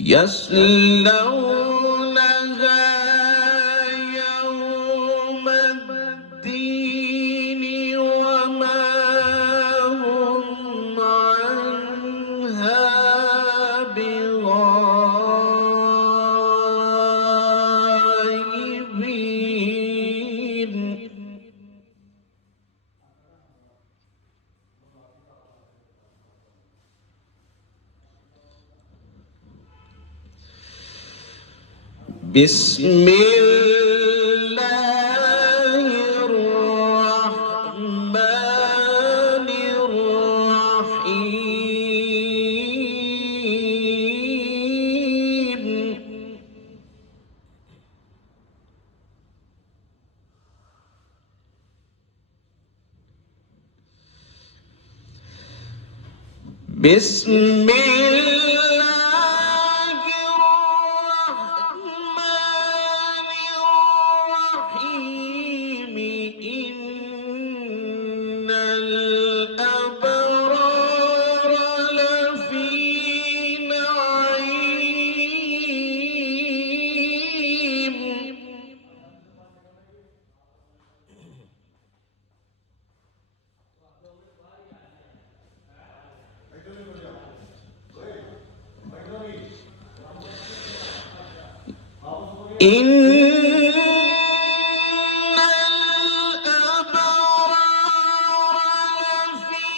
يصلونها يوم الدين وما هم عنها بغائبين. بسم الله الرحمن الرحيم. بسم الله الرحمن الرحيم. إن الأبرار لفي نعيم. إن الأبرار لفي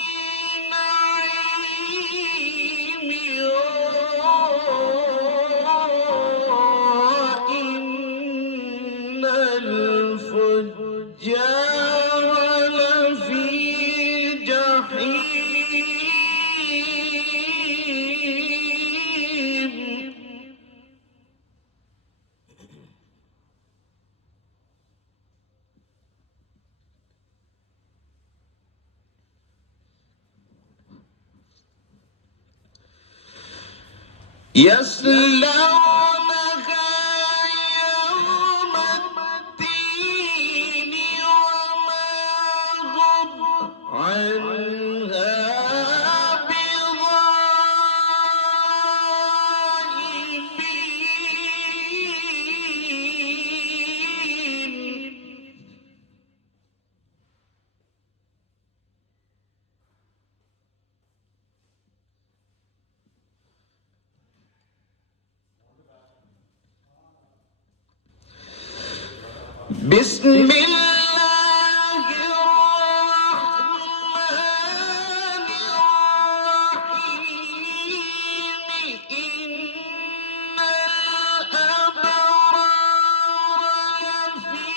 نعيم. وإن الفجار لفي جحيم. يصلونها يوم الدين وما هم عنها بغائبين. بسم الله الرحمن الرحيم. إن الأبرار لفي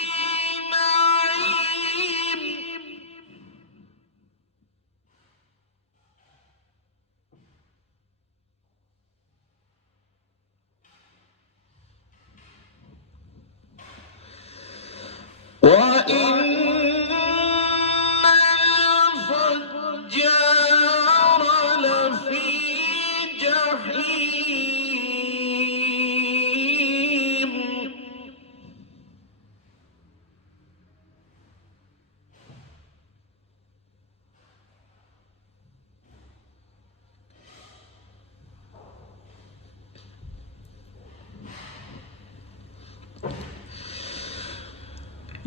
نعيم. وإن الفجار لفي جحيم.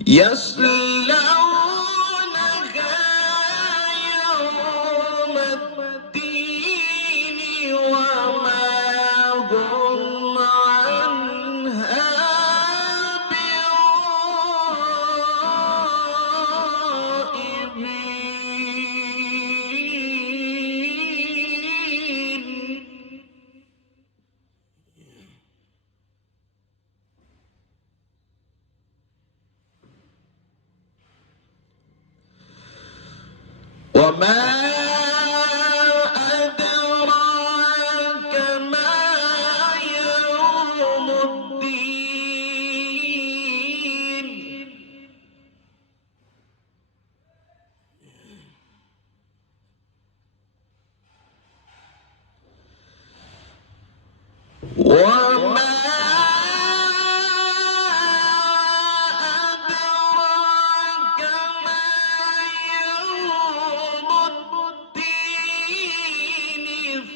يصلونها يوم الدين وما هم عنها بغائبين. وما أدراك ما يوم الدين. وما أدراك ما يوم الدين.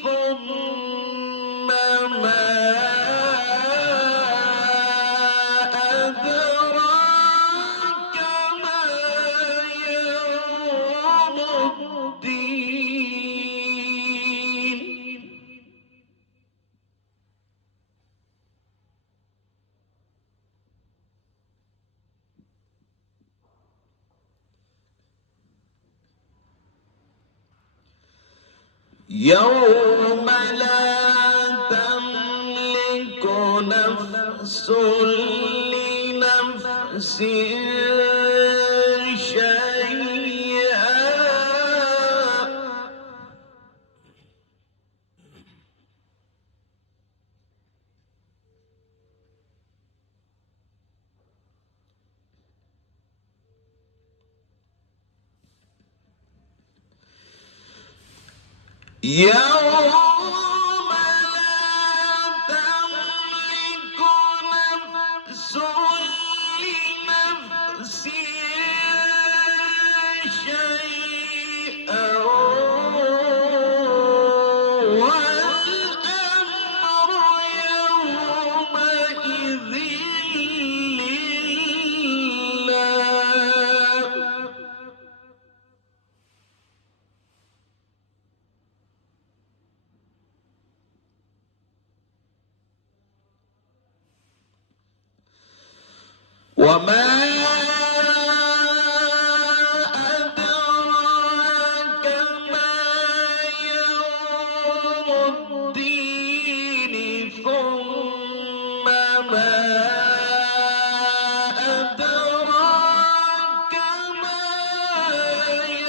ثم ما يوم لا تملك نفس لنفس شيئا يوم لا تملك نفس لنفس شيئا والأمر يومئذ لله. وما أدراك ما يوم الدين ثم ما أدراك ما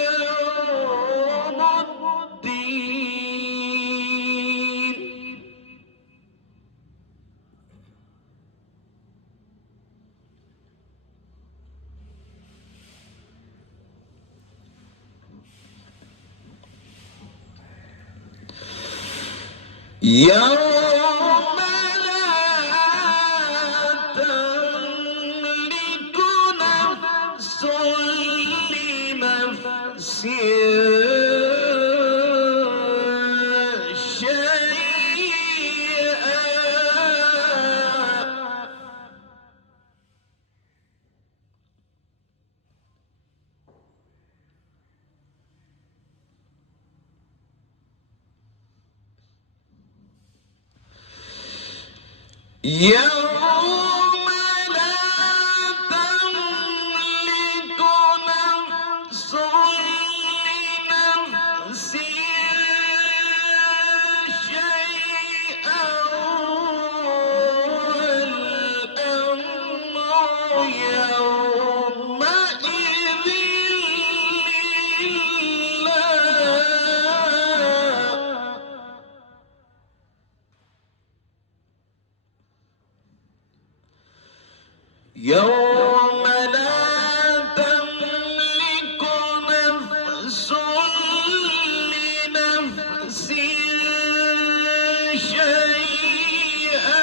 يوم الدين. يوم لا تملك نفس لنفس شيئا يوم لا تملك نفس لنفس شيئا والأمر يومئذ لله. يوم لا تملك نفس لنفس شيئا